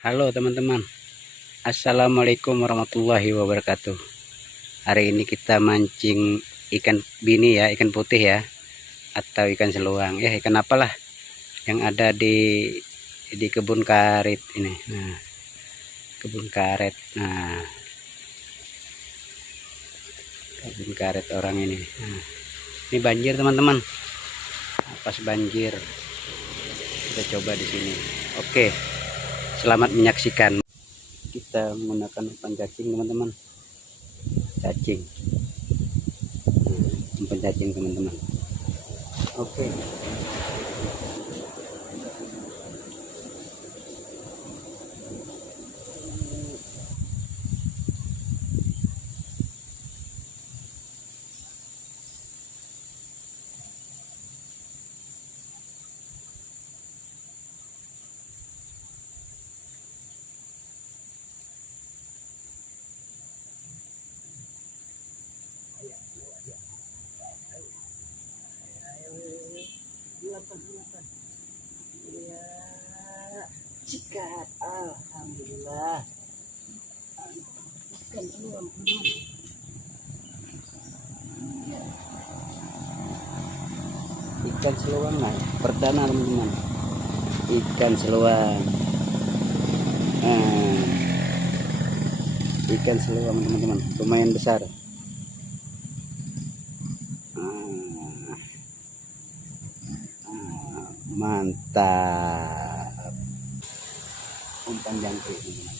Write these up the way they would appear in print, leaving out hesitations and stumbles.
Halo teman-teman, Assalamualaikum warahmatullahi wabarakatuh. Hari ini kita mancing ikan bini ya, ikan putih ya, atau ikan seluang ya, ikan apalah yang ada di kebun karet ini. Nah, kebun karet. Nah, kebun karet orang ini. Nah, ini banjir teman-teman. Pas banjir kita coba di sini. Oke, selamat menyaksikan. Kita menggunakan umpan cacing teman-teman. Cacing. Umpan cacing teman-teman. Oke. Ya, sikat. Alhamdulillah. Ikan seluang. Ikan seluang nah, perdana teman-teman. Ikan seluang. Nah, ikan seluang teman-teman, lumayan besar. Mantap. Umpan jangkrik teman-teman.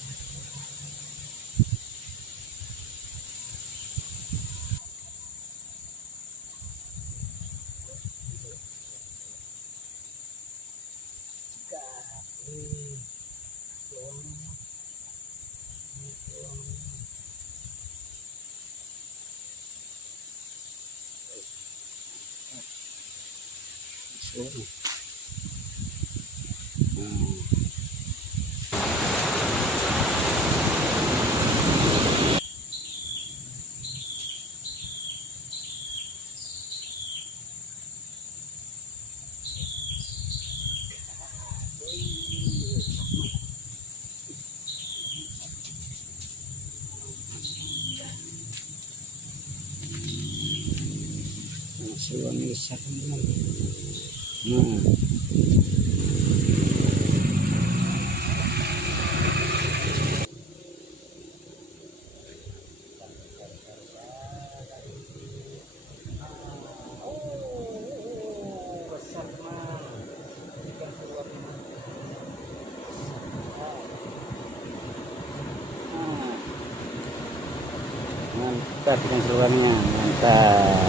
Seluang besar teman-teman. Mantap ikan seluangnya, mantap.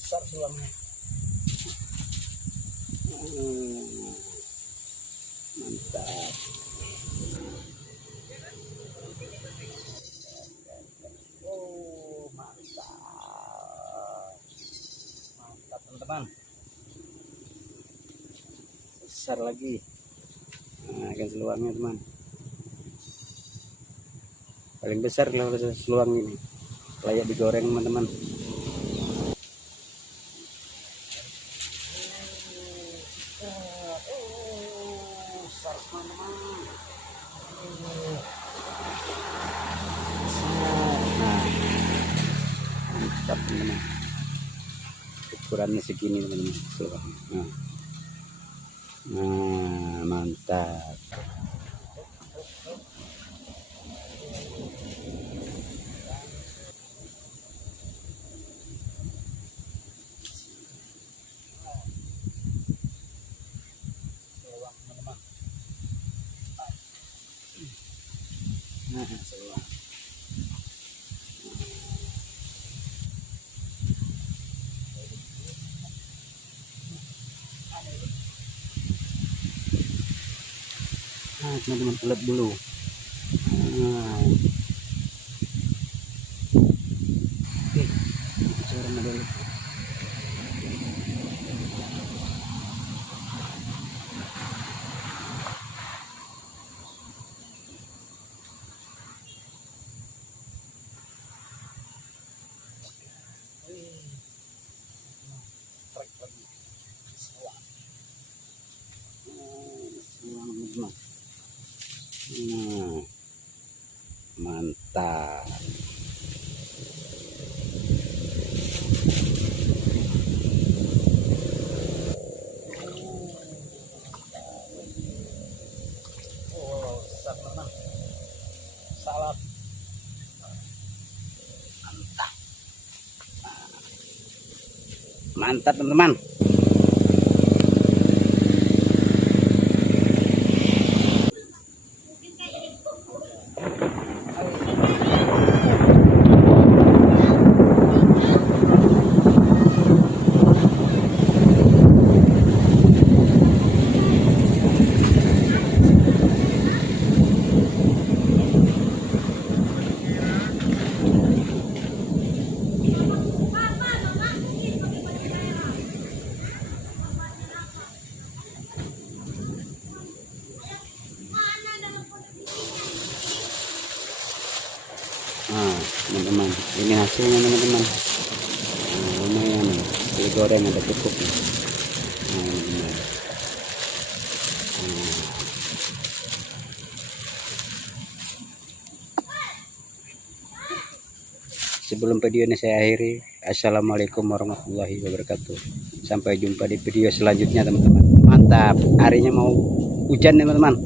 Besar seluangnya. Mantap. Mantap teman-teman. Besar lagi. Nah, ikan seluangnya teman. Paling besar kalau seluang ini. Layak digoreng teman-teman. Mantap teman-teman. Ukurannya segini teman-teman. Nah, mantap. Nah teman-teman, ulat bulu. Nah, oke, seorang dulu. Nah, mantap. Oh, salah. Mantap. Mantap teman-teman. Nah teman-teman, ini hasilnya teman-teman. Nah, lumayan nih, digoreng ada cukup nih. Nah, teman-teman. Nah, sebelum video ini saya akhiri, assalamualaikum warahmatullahi wabarakatuh. Sampai jumpa di video selanjutnya teman-teman. Mantap, harinya mau hujan teman-teman.